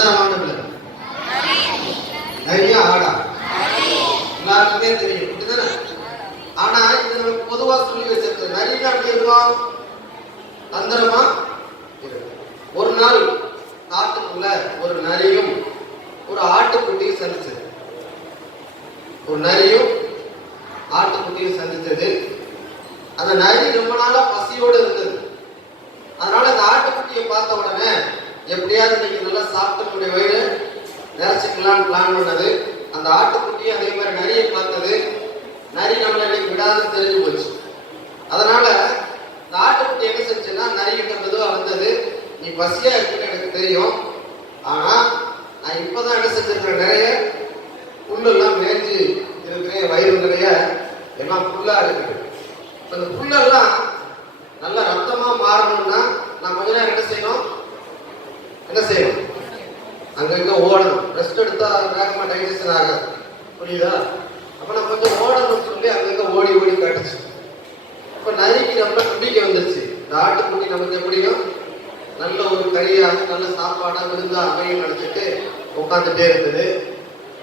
தந்திரமான விலங்கு நிறைய ஆடா எல்லாருக்குமே தெரியும் அப்படிதானே. ஆனா இது நமக்கு பொதுவா சொல்லி வச்சிருக்கு. நிறைய அப்படி இருக்கும், தந்திரமா இருக்கு. ஒரு நாள் காட்டுக்குள்ள ஒரு நரியும் ஒரு ஆட்டுக்குட்டியும் சந்திச்சது. ஒரு நரியும் ஆட்டுக்குட்டியும் சந்தித்தது. அந்த நரி ரொம்ப நாளா பசியோடு இருந்தது. அதனால அந்த ஆட்டுக்குட்டியை பார்த்த உடனே எப்படியாவது இன்னைக்கு நல்லா சாப்பிட்டு நம்முடைய வயிறு நிறைச்சிக்கலாம்னு பிளான் பண்ணது. அந்த ஆட்டுக்குட்டியை அதே மாதிரி நரியை பார்த்தது. நரி நம்மளை இன்னைக்கு விடாது தெரிஞ்சு போச்சு. அதனால இந்த ஆட்டுக்குட்டி என்ன செஞ்சுன்னா, நரி கிட்ட மெதுவா வந்தது. நீ பசியா இருக்குன்னு எனக்கு தெரியும், ஆனா நான் இப்பதான் என்ன செஞ்சிருக்கிறேன், நிறைய புல்லெல்லாம் மேய்ஞ்சி இருக்கிறேன், வயிறு நிறைய எல்லாம் புல்லா இருக்குது. அந்த புல்லெல்லாம் நல்ல ரத்தமா மாறணும்னா நான் கொஞ்ச நேரம் என்ன செய்யணும், அங்கங்க ஓடணும். ரெஸ்ட் எடுத்தா வேகமா டைஜஷன் ஆகாது, புரியுதா? அப்ப நான் கொஞ்சம் ஓடணும்னு சொல்லி அங்கங்க ஓடி ஓடி காட்டுச்சு. அப்ப நரிக்கு ரொம்ப நம்பிக்கை வந்துருச்சு, இந்த ஆட்டுக்குட்டி நமக்கு எப்படியும் நல்ல ஒரு கறியாக நல்ல சாப்பாடா விருந்தா அமையும் நினைச்சிட்டு உட்காந்துட்டே இருந்தது.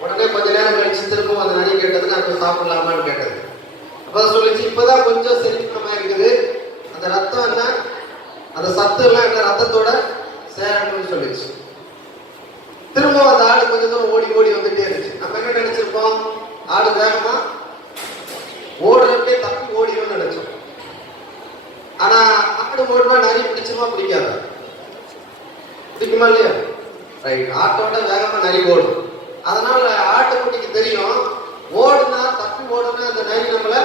உடனே கொஞ்ச நேரம் கழிச்சு திரும்ப அந்த நரி கேட்டது, நான் சாப்பிடலாமான்னு கேட்டது. அப்ப சொல்லிச்சு, இப்பதான் கொஞ்சம் செரிமானமா இருக்குது, அந்த ரத்தம் என்ன, அந்த சத்து எல்லாம் என்ன ரத்தத்தோட சேரணும்னு சொல்லிச்சு. திரும்ப அந்த ஆடு கொஞ்சம் தூரம் ஓடி ஓடி வந்துட்டே இருந்துச்சு. நம்ம என்ன நினைச்சிருப்போம், ஆடு வேகமா ஓடுறப்பே தப்பி ஓடிடும் நினைச்சோம். ஆனா ஆடு ஓடுனா நரி பிடிச்சுமா பிடிக்காத, பிடிக்குமா இல்லையா? ரைட், ஆட்டோட வேகமா நரி ஓடும். அதனால ஆட்டுக்குட்டிக்கு தெரியும், ஓடுனா தப்பி ஓடுனா அந்த நரி நம்மள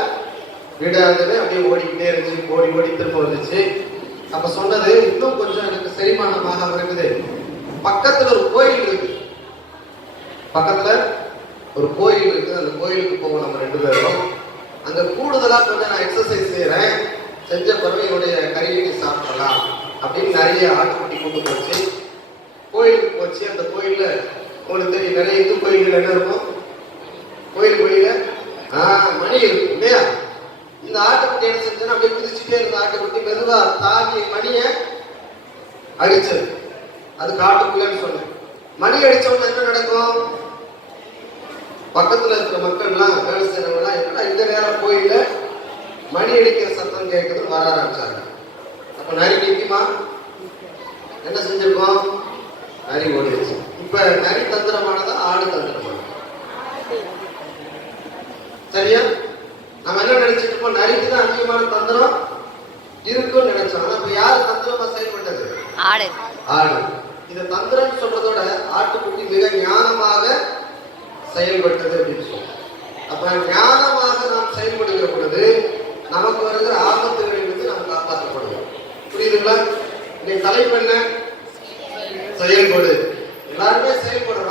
விடாதுன்னு அப்படியே ஓடிக்கிட்டே இருந்துச்சு. ஓடி ஓடி திரும்ப வந்துச்சு. அப்ப சொன்னது, இன்னும் கொஞ்சம் எனக்கு செரிமானமாக இருக்குது, பக்கத்துல ஒரு கோயில் இருக்கு, அந்த கோயிலுக்கு போவோம் நம்ம 2 பேரும். அங்க கூடுதலா கொஞ்சம் நான் எக்ஸசைஸ் செய்யறேன், செஞ்ச பிறகு என்னுடைய கறியை சாப்பிடலாம் அப்படின்னு நிறைய ஆட்டுக்குட்டி கொண்டு போச்சு. கோயிலுக்கு போச்சு. அந்த கோயில்ல உங்களுக்கு தெரியும், நிறைய இந்து கோயில்கள் என்ன இருக்கும், கோயில மணி இருக்கும் இல்லையா? இந்த ஆட்டுக்குட்டி என்ன செஞ்சா அப்படியே குதிச்சுட்டே இருந்த ஆட்டுக்குட்டி மெதுவா தாவி மணியை அடிச்சது. அது காட்டுக்குள்ளன்னு சொன்னேன். மணி அடிச்சவங்க என்ன நடக்கும், பக்கத்துல இருக்கிற மக்கள்லாம் வேலை செய்யறவங்கலாம் என்ன இந்த நேரம் கோயில மணி அடிக்கிற சத்தம் கேட்குதுன்னு வர ஆரம்பிச்சாங்க. அப்ப நரி நிற்குமா, என்ன செஞ்சிருக்கோம், நரி ஓடிடுச்சு. இப்ப நரி தந்திரமானதா ஆடு தந்திரமானது? சரியா? நம்ம என்ன நினைச்சிட்டு இருப்போம், நரிக்கு தான் அதிகமான தந்திரம் இருக்குன்னு நினைச்சோம். ஆனா இப்ப யாரு தந்திரமா செயல்பட்டது, ஆடு. இந்த தந்திரம் சொல்றதோட ஆட்டுக்குட்டி மிக ஞானமாக செயல்பட்டது அப்படின்னு சொல்லுவோம். அப்ப ஞானமாக நாம் செயல்படுகிற பொழுது நமக்கு வருகிற ஆபத்துகளிலிருந்து நாம் காப்பாற்றப்படுவோம். புரியுதுங்களா? இன்னைக்கு தலைப்பு என்ன, செயல்படு. எல்லாருமே செயல்படுறோம்.